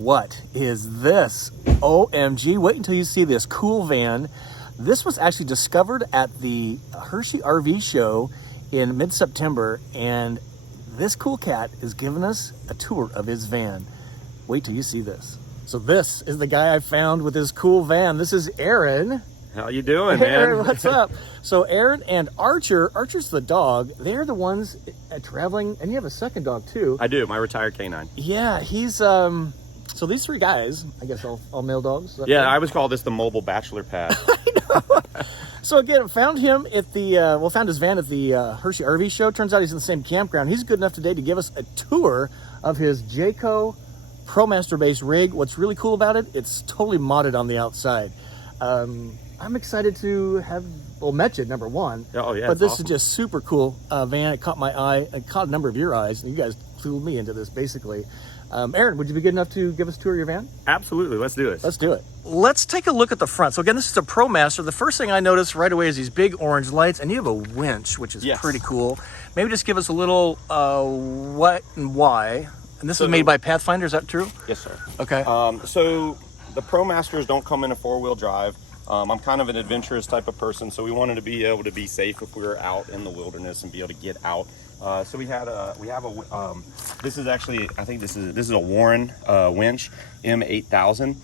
What is this? OMG, wait until you see this cool van. This was actually discovered at the Hershey RV show in mid-September, and this cool cat is giving us a tour of his van. Wait till you see this. So this is the guy I found with his cool van. This is Aaron. How you doing, Hey, man? Aaron, what's up? So Aaron and Archer's the dog. They're the ones traveling, and you have a second dog too. I do, my retired canine. Yeah, he's so these three guys, I guess all male dogs. Yeah, I always call this the mobile bachelor pad. So again, found him at the found his van at the Hershey RV show. Turns out he's in the same campground. He's good enough today to give us a tour of his Jayco Promaster based rig. What's really cool about it, it's totally modded on the outside. I'm excited to have, met you, number one. Oh, yeah. But this awesome. is just super cool van. It caught my eye. It caught a number of your eyes, and you guys flew me into this, basically. Aaron, would you be good enough to give us a tour of your van? Absolutely. Let's do it. Let's do it. Let's take a look at the front. So again, this is a Promaster. The first thing I noticed right away is these big orange lights, and you have a winch, which is pretty cool. Maybe just give us a little what and why. And this is made by PATHFINDER, is that true? Yes, sir. Okay. So the Promasters don't come in a four-wheel drive. I'm kind of an adventurous type of person, so we wanted to be able to be safe if we were out in the wilderness and be able to get out. So we have a this is actually, I think this is a Warren Winch M8000.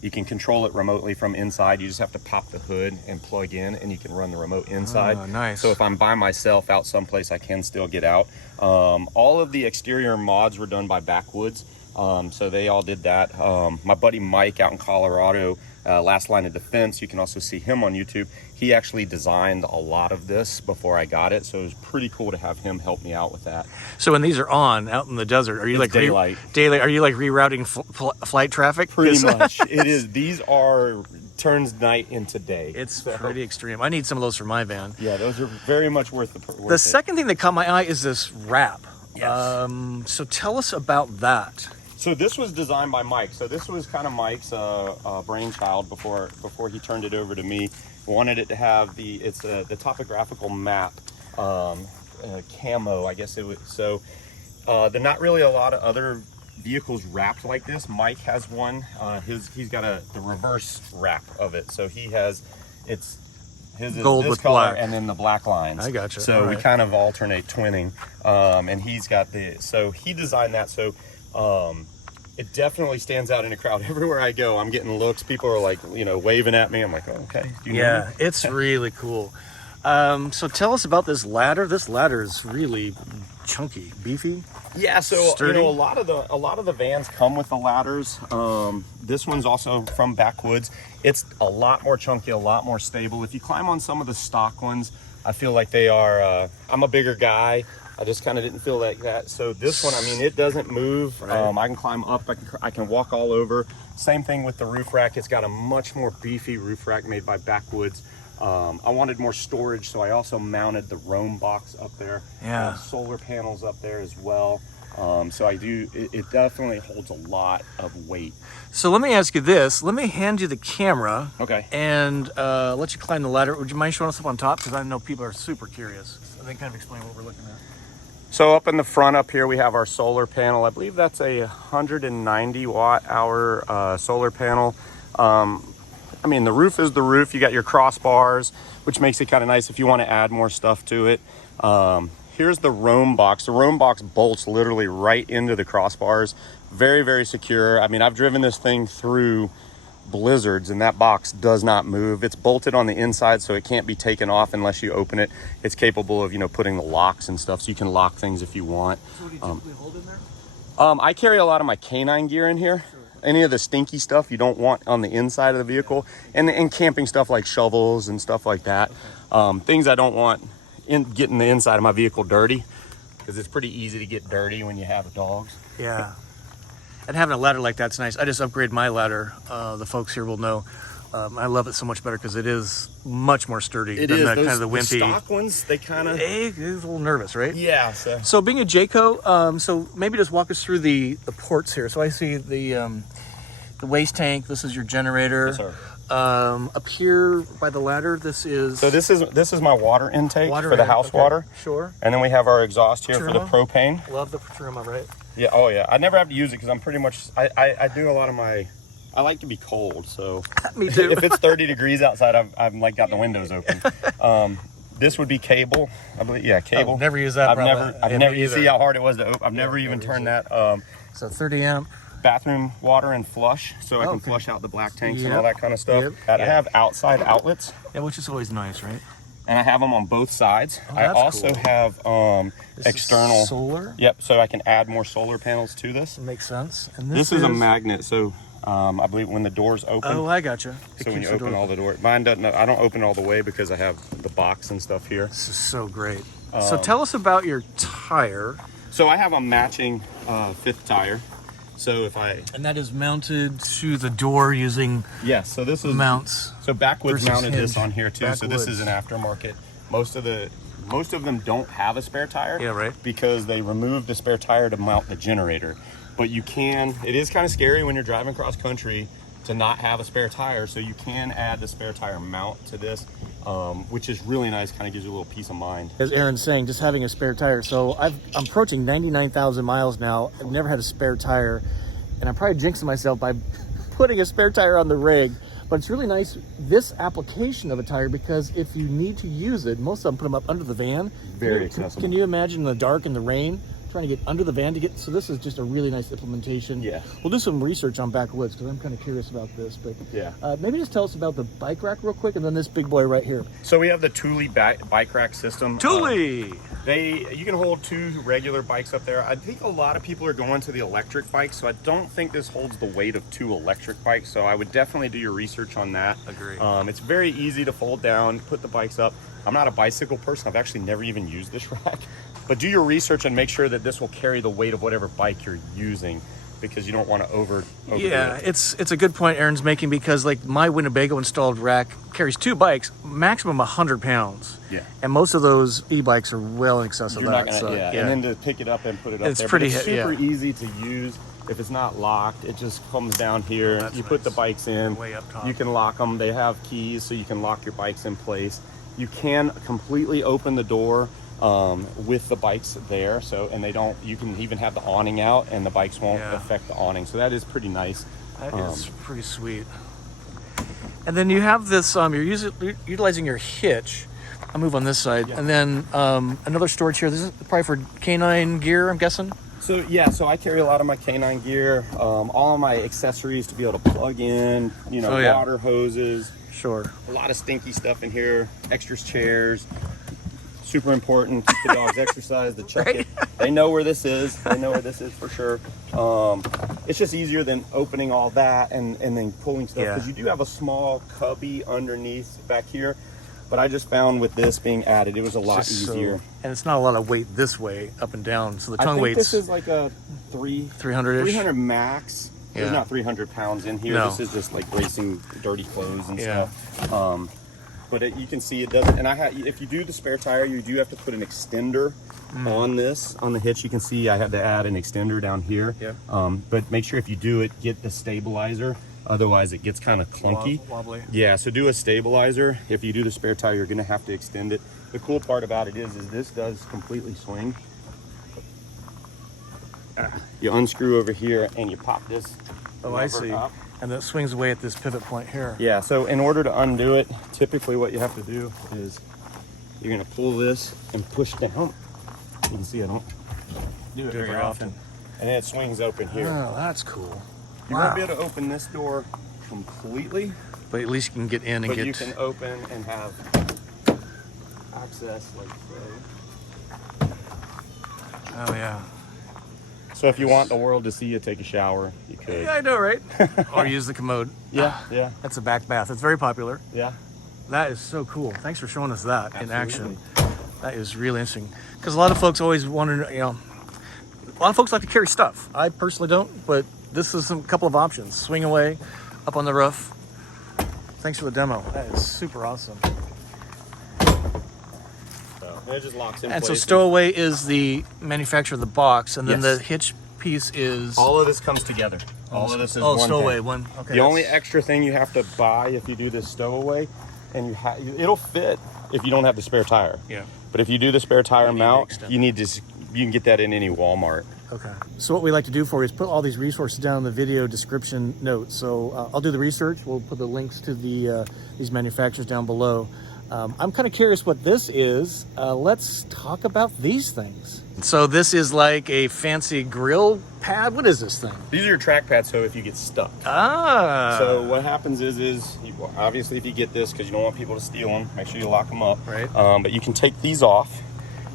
You can control it remotely from inside. You just have to pop the hood and plug in, and you can run the remote inside. Oh, nice. So if I'm by myself out someplace, I can still get out. All of the exterior mods were done by Backwoods. So they all did that. My buddy Mike out in Colorado, Last Line of Defense, you can also see him on YouTube. He actually designed a lot of this before I got it, so it was pretty cool to have him help me out with that. So when these are on out in the desert, are you like daylight? Are you like rerouting flight traffic? Pretty much. It is. These are turns night into day. It's pretty extreme. I need some of those for my van. Yeah, those are very much worth the second thing that caught my eye is this wrap. Yes. So tell us about that. So this was designed by Mike. So this was kind of Mike's brainchild before he turned it over to me. Wanted it to have the topographical map camo, I guess it was. So there are not really a lot of other vehicles wrapped like this. Mike has one. He's got the reverse wrap of it. So he has his gold this with color black and then the black lines. I gotcha. So we kind of alternate twinning. And he's got so he designed that. So it definitely stands out in a crowd. Everywhere I go, I'm getting looks. People are like, waving at me. I'm like, oh, okay. Do you know me? It's really cool. So tell us about this ladder. This ladder is really chunky, beefy. Yeah, so sturdy. a lot of the vans come with the ladders. This one's also from Backwoods. It's a lot more chunky, a lot more stable. If you climb on some of the stock ones, I feel like they are. I'm a bigger guy. I just kind of didn't feel like that. So this one, I mean, it doesn't move. Right. I can climb up. I can walk all over. Same thing with the roof rack. It's got a much more beefy roof rack made by Backwoods. I wanted more storage, so I also mounted the Roam box up there. Yeah. Solar panels up there as well. So it definitely holds a lot of weight. So let me ask you this. Let me hand you the camera. Okay. And let you climb the ladder. Would you mind showing us up on top? Because I know people are super curious. So they kind of explain what we're looking at. So up in the front up here, we have our solar panel. I believe that's a 190 watt hour solar panel. I mean, the roof is the roof. You got your crossbars, which makes it kind of nice if you want to add more stuff to it. Here's the Roam box. The Roam box bolts literally right into the crossbars. Very, very secure. I mean, I've driven this thing through blizzards and that box does not move. It's bolted on the inside, so it can't be taken off unless you open it. It's capable of, putting the locks and stuff, so you can lock things if you want. So what do you typically hold in there? I carry a lot of my canine gear in here. Sure. Any of the stinky stuff you don't want on the inside of the vehicle, and camping stuff like shovels and stuff like that. Okay. Things I don't want getting the inside of my vehicle dirty, because it's pretty easy to get dirty when you have dogs. Yeah. And having a ladder like that's nice. I just upgraded my ladder. The folks here will know. I love it so much better because it is much more sturdy than the kind of the wimpy. The stock ones, they kind of... It's a little nervous, right? Yeah. So being a Jayco, so maybe just walk us through the ports here. So I see the waste tank. This is your generator. Yes, sir. Up here by the ladder, this is... So this is my water intake for the house water. Sure. And then we have our exhaust here for the propane. Love the Patruma, right? Yeah, oh yeah. I never have to use it because I'm pretty much, I do a lot of my, I like to be cold, so. Me too. If it's 30 degrees outside, I've like got the windows open. This would be cable, I believe. Yeah, cable. I've never used that. I've never. You see how hard it was to open? I've never even turned that. So 30 amp. Bathroom water and flush, so I can flush out the black tanks and all that kind of stuff. Yep. I have outside outlets. Yeah, which is always nice, right? And I have them on both sides. Oh, I also have external solar. Yep, so I can add more solar panels to this. Makes sense. And this is a magnet, so I believe when the doors open. Oh, I gotcha. So when you open all the doors, mine doesn't. I don't open it all the way because I have the box and stuff here. This is so great. So tell us about your tire. So I have a matching 5th tire. So if and that is mounted to the door using so this is mounts. So Backwoods mounted Hinge. this on here too. So this is an aftermarket. Most of them don't have a spare tire. Yeah, right. Because they removed the spare tire to mount the generator. But you can. It is kind of scary when you're driving cross country to not have a spare tire. So you can add the spare tire mount to this, which is really nice. Kind of gives you a little peace of mind. As Aaron's saying, just having a spare tire. So I'm approaching 99,000 miles now. I've never had a spare tire, and I'm probably jinxing myself by putting a spare tire on the rig. But it's really nice, this application of a tire, because if you need to use it, most of them put them up under the van. Very accessible. Can you imagine in the dark and the rain, trying to get under the van to get, so this is just a really nice implementation. Yeah. We'll do some research on Backwoods because I'm kind of curious about this, but yeah. Maybe just tell us about the bike rack real quick and then this big boy right here. So we have the Thule bike rack system. Thule! You can hold 2 regular bikes up there. I think a lot of people are going to the electric bikes, so I don't think this holds the weight of 2 electric bikes. So I would definitely do your research on that. Agree. It's very easy to fold down, put the bikes up. I'm not a bicycle person. I've actually never even used this rack. But do your research and make sure that this will carry the weight of whatever bike you're using, because you don't want to overdo it. It's a good point Aaron's making, because like my Winnebago installed rack carries 2 bikes, maximum 100 pounds. Yeah. And most of those e-bikes are well in excess of You're that. not gonna, And then to pick it up and put it up it's there. Pretty, it's super easy to use. If it's not locked, it just comes down here. You put the bikes in. Way up top. You can lock them. They have keys, so you can lock your bikes in place. You can completely open the door with the bikes there, and they don't. You can even have the awning out, and the bikes won't affect the awning. So that is pretty nice. That is pretty sweet. And then you have this. You're utilizing your hitch. I'll move on this side, and then another storage here. This is probably for canine gear, I'm guessing. So so I carry a lot of my canine gear, all of my accessories to be able to plug in. Water hoses. Sure. A lot of stinky stuff in here. Extras chairs. Super important. Keep the dogs exercise. To check it. They know where this is. They know where this is for sure. It's just easier than opening all that and then pulling stuff, because you do have a small cubby underneath back here. But I just found with this being added, it was a lot easier. And it's not a lot of weight this way, up and down. So the tongue weight's... this is like a 300-ish. 300 max. Yeah. There's not 300 pounds in here. No. This is just like racing dirty clothes and stuff. But you can see it doesn't. And if you do the spare tire, you do have to put an extender on the hitch. You can see I had to add an extender down here. Yeah. But make sure if you do it, get the stabilizer. Otherwise, it gets kind of clunky. Wobbly. Yeah. So do a stabilizer. If you do the spare tire, you're going to have to extend it. The cool part about it is this does completely swing. You unscrew over here and you pop this. Oh, I see. Up. And that swings away at this pivot point here. Yeah, so in order to undo it, typically what you have to do is you're gonna pull this and push down. You can see I don't do it very often. And then it swings open here. Oh, that's cool. You won't be able to open this door completely. But at least you can get in and But you can open and have access like so. Oh, yeah. So if you want the world to see you take a shower, you could. Yeah, I know, right? Or use the commode. Yeah. That's a back bath. It's very popular. Yeah. That is so cool. Thanks for showing us that in action. That is really interesting. Because a lot of folks always wonder, a lot of folks like to carry stuff. I personally don't, but this is a couple of options. Swing away, up on the roof. Thanks for the demo. That is super awesome. And it just locks in place. And so place. stowaway is the manufacturer of the box, and then the hitch piece is... All of this comes together. All of this is one stowaway, thing. one. Okay. The only extra thing you have to buy if you do this stowaway, and it'll fit if you don't have the spare tire. Yeah. But if you do the spare tire mount, you can get that in any Walmart. Okay. So what we like to do for you is put all these resources down in the video description notes. So I'll do the research. We'll put the links to these manufacturers down below. I'm kind of curious what this is. Let's talk about these things. So this is like a fancy grill pad. What is this thing? These are your track pads, so if you get stuck. Ah. So what happens is obviously if you get this, because you don't want people to steal them, make sure you lock them up. Right. But you can take these off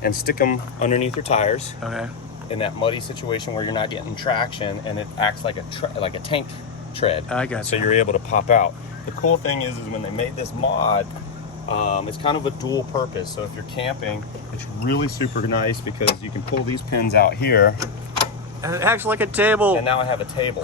and stick them underneath your tires. Okay. In that muddy situation where you're not getting traction, and it acts like a tank tread. I got you. So you're able to pop out. The cool thing is when they made this mod, it's kind of a dual purpose. So if you're camping, it's really super nice because you can pull these pins out here. And it acts like a table. And now I have a table,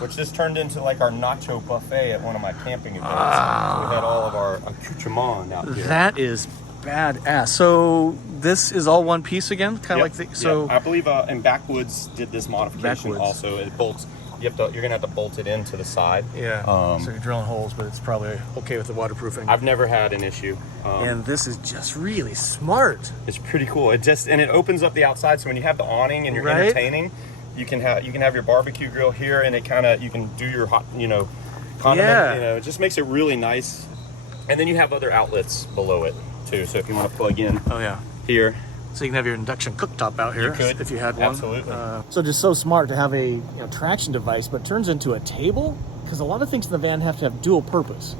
which just turned into like our nacho buffet at one of my camping events. So we had all of our accoutrement out here. That is badass. So this is all one piece again, kind of like the, so. I believe in Backwoods did this modification also. It bolts. You're gonna have to bolt it into the side. Yeah. So you're drilling holes, but it's probably okay with the waterproofing. I've never had an issue. And this is just really smart. It's pretty cool. It opens up the outside, so when you have the awning and you're entertaining, you can have your barbecue grill here, and it you can do your hot, condiment. Yeah. It just makes it really nice. And then you have other outlets below it too. So if you want to plug in, here. So you can have your induction cooktop out here. You could, if you had one. Absolutely. So just so smart to have a traction device, but turns into a table, because a lot of things in the van have to have dual purpose,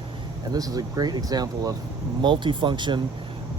and this is a great example of multifunction.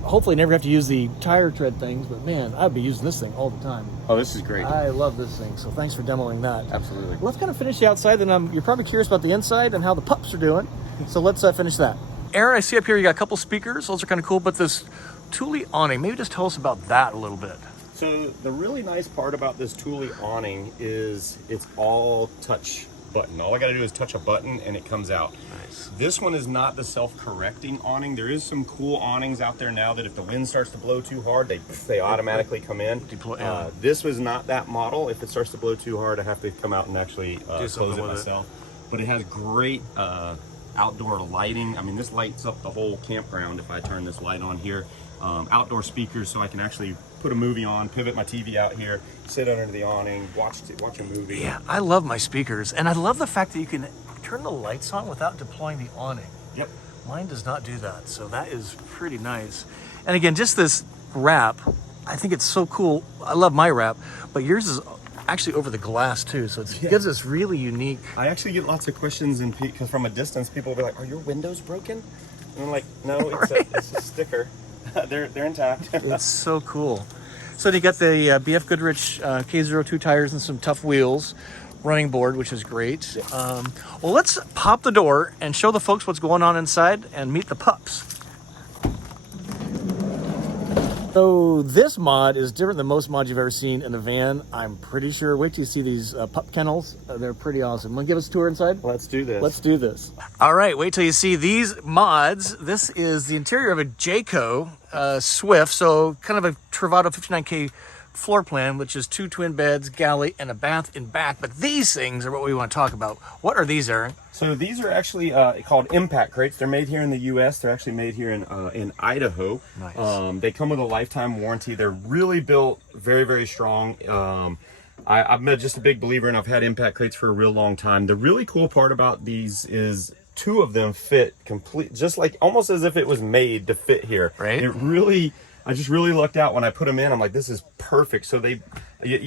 Hopefully never have to use the tire tread things, but man, I'd be using this thing all the time. Oh, this is great. I love this thing, so thanks for demoing that. Absolutely. Let's kind of finish the outside, then you're probably curious about the inside and how the pups are doing, so let's finish that. Aaron, I see up here you got a couple speakers. Those are kind of cool, but this Thule awning, maybe just tell us about that a little bit. So the really nice part about this Thule awning is it's all touch button. All I got to do is touch a button and it comes out. Nice. This one is not the self-correcting awning. There is some cool awnings out there now that if the wind starts to blow too hard, they automatically come in. This was not that model. If it starts to blow too hard, I have to come out and actually close it myself. But it has great outdoor lighting. I mean, this lights up the whole campground if I turn this light on here. Outdoor speakers, so I can actually put a movie on, pivot my TV out here, sit under the awning, watch a movie. Yeah, I love my speakers, and I love the fact that you can turn the lights on without deploying the awning. Yep. Mine does not do that, so that is pretty nice. And again, just this wrap, I think it's so cool. I love my wrap, but yours is actually over the glass too, so it gives us really unique. I actually get lots of questions because from a distance, people will be like, "Are your windows broken?" And I'm like, "No, it's a sticker." they're intact. It's so cool. So you got the BF Goodrich K02 tires and some tough wheels, running board, which is great. Well, let's pop the door and show the folks what's going on inside and meet the pups. So this mod is different than most mods you've ever seen in the van. I'm pretty sure. Wait till you see these pup kennels. They're pretty awesome. Want to give us a tour inside? Let's do this. Let's do this. All right, wait till you see these mods. This is the interior of a Jayco Swift. So kind of a Travato 59K floor plan, which is 2 twin beds, galley, and a bath in back. But these things are what we want to talk about. What are these, Aaron? So these are actually called impact crates. They're made here in the U.S. They're actually made here in Idaho. Nice. They come with a lifetime warranty. They're really built very, very strong. I'm just a big believer, and I've had impact crates for a real long time. The really cool part about these is 2 of them fit complete, just like almost as if it was made to fit here. Right. I just really lucked out when I put them in. I'm like, this is perfect. So you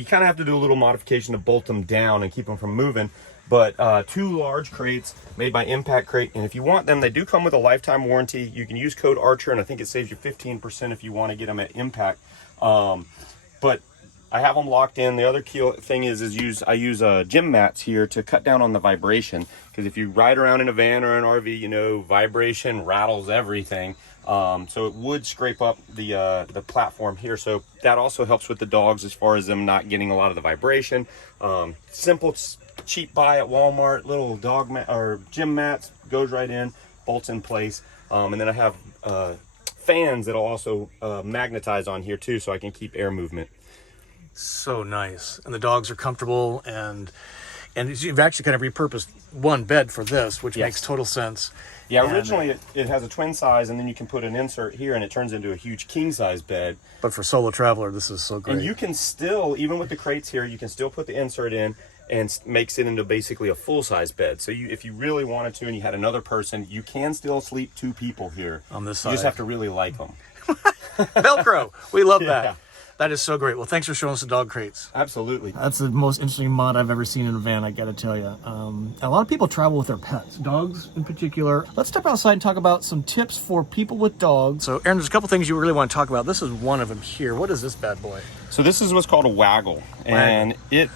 kind of have to do a little modification to bolt them down and keep them from moving. But 2 large crates made by Impact Crate, and if you want them, they do come with a lifetime warranty. You can use code ARCHER, and I think it saves you 15% if you want to get them at Impact. But I have them locked in. The other key thing is I use gym mats here to cut down on the vibration, because if you ride around in a van or an RV, vibration rattles everything. So it would scrape up the platform here. So that also helps with the dogs as far as them not getting a lot of the vibration. Simple, cheap buy at Walmart, little dog mat or gym mats, goes right in, bolts in place. And then I have fans that'll also magnetize on here too, so I can keep air movement. So nice. And the dogs are comfortable, and And you've actually kind of repurposed one bed for this, which Yes. makes total sense. Yeah, And- originally it has a twin size, and then you can put an insert here, and it turns into a huge king size bed. But for solo traveler, this is so great. And you can still, even with the crates here, you can still put the insert in and makes it into basically a full size bed. So if you really wanted to, and you had another person, you can still sleep 2 people here. On this You just side. have to really like them. Velcro. We love Yeah. that. That is so great. Well, thanks for showing us the dog crates. Absolutely. That's the most interesting mod I've ever seen in a van, I gotta tell you. A lot of people travel with their pets, dogs in particular. Let's step outside and talk about some tips for people with dogs. So, Aaron, there's a couple things you really want to talk about. This is one of them here. What is this bad boy? So this is what's called a Waggle, and it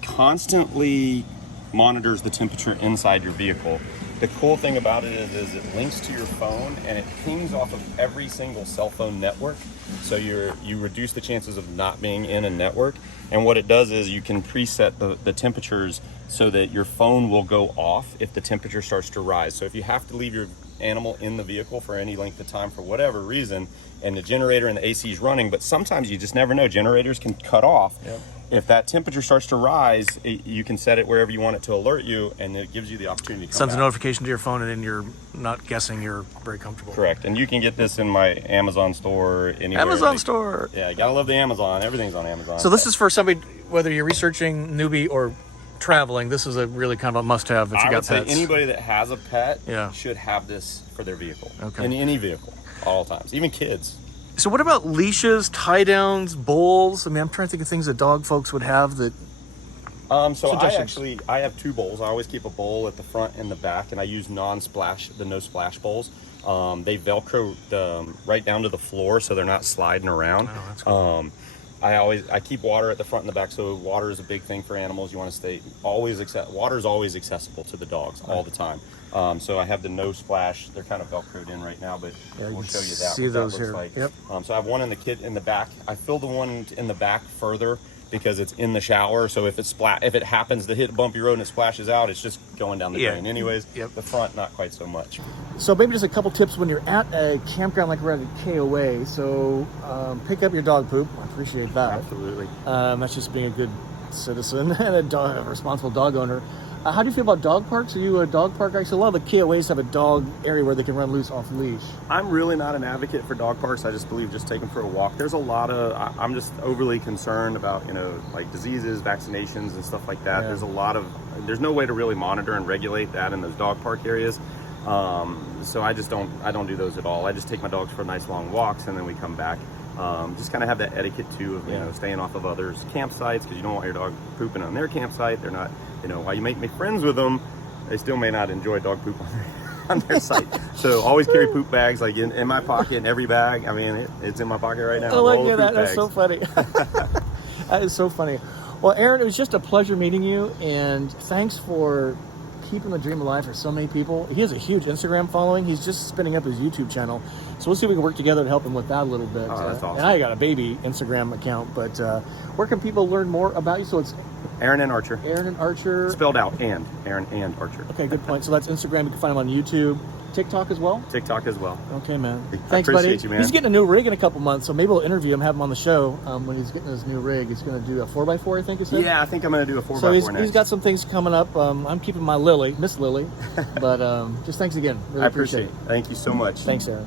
constantly monitors the temperature inside your vehicle. The cool thing about it is it links to your phone, and it pings off of every single cell phone network. So you reduce the chances of not being in a network. And what it does is you can preset the temperatures so that your phone will go off if the temperature starts to rise. So if you have to leave your animal in the vehicle for any length of time for whatever reason, and the generator and the AC is running, but sometimes you just never know. Generators can cut off. Yep. If that temperature starts to rise, you can set it wherever you want it to alert you, and it gives you the opportunity to come Sends a back. notification to your phone, and then you're not guessing you're very comfortable. Correct. And you can get this in my Amazon store, anywhere. Amazon store. Yeah, you gotta love the Amazon. Everything's on Amazon. So this is for somebody, whether you're researching, newbie, or traveling, this is a really kind of a must-have if you I got would say pets. anybody that has a pet Yeah. should have this for their vehicle. Okay. In any vehicle, all times, even kids. So what about leashes, tie-downs, bowls? I mean, I'm trying to think of things that dog folks would have that... So Suggestions. I have 2 bowls. I always keep a bowl at the front and the back, and I use non-splash, the no splash bowls. They Velcro right down to the floor, so they're not sliding around. Oh, that's cool. I keep water at the front and the back, so water is a big thing for animals. You want to stay water is always accessible to the dogs all the time. So I have the no splash. They're kind of Velcroed in right now, but Yeah, you we'll can show you that. see what that those looks here. like. Yep. So I have one in the back. I fill the one in the back further because it's in the shower. So if it happens to hit a bumpy road and it splashes out, it's just going down the drain anyways. Yep. The front, not quite so much. So maybe just a couple tips when you're at a campground like we're at a KOA. So pick up your dog poop. I appreciate that. Absolutely. That's just being a good citizen and a responsible dog owner. How do you feel about dog parks? Are you a dog park guy? So a lot of the KOAs have a dog area where they can run loose off leash. I'm really not an advocate for dog parks. I just believe just take them for a walk. There's a lot of, I'm just overly concerned about, like diseases, vaccinations and stuff like that. Yeah. There's no way to really monitor and regulate that in those dog park areas. So I don't do those at all. I just take my dogs for nice long walks and then we come back. Just kind of have that etiquette too of, staying off of others' campsites, because you don't want your dog pooping on their campsite. They're not, while you make friends with them, they still may not enjoy dog poop on their site. So always carry poop bags like in my pocket, in every bag. I mean, it's in my pocket right now. Oh, look Roll at of that. poop That's so bags. funny. That is so funny. Well, Aaron, it was just a pleasure meeting you, and thanks for keeping the dream alive for so many people. He has a huge Instagram following. He's just spinning up his YouTube channel. So we'll see if we can work together to help him with that a little bit. Oh, that's awesome. And I got a baby Instagram account, but where can people learn more about you? So it's Aaron and Archer. Aaron and Archer. Spelled out, and Aaron and Archer. Okay, good point. So that's Instagram. You can find him on YouTube. TikTok as well? TikTok as well. Okay, man. I Thanks, buddy. appreciate you, man. He's getting a new rig in a couple months, so maybe we'll interview him, have him on the show when he's getting his new rig. He's going to do a 4x4, I think you said? Yeah, I think I'm going to do a 4x4 so next. he's got some things coming up. I'm keeping my Miss Lily. But just thanks again. Really I appreciate it. Thank you so much. Thanks, Aaron.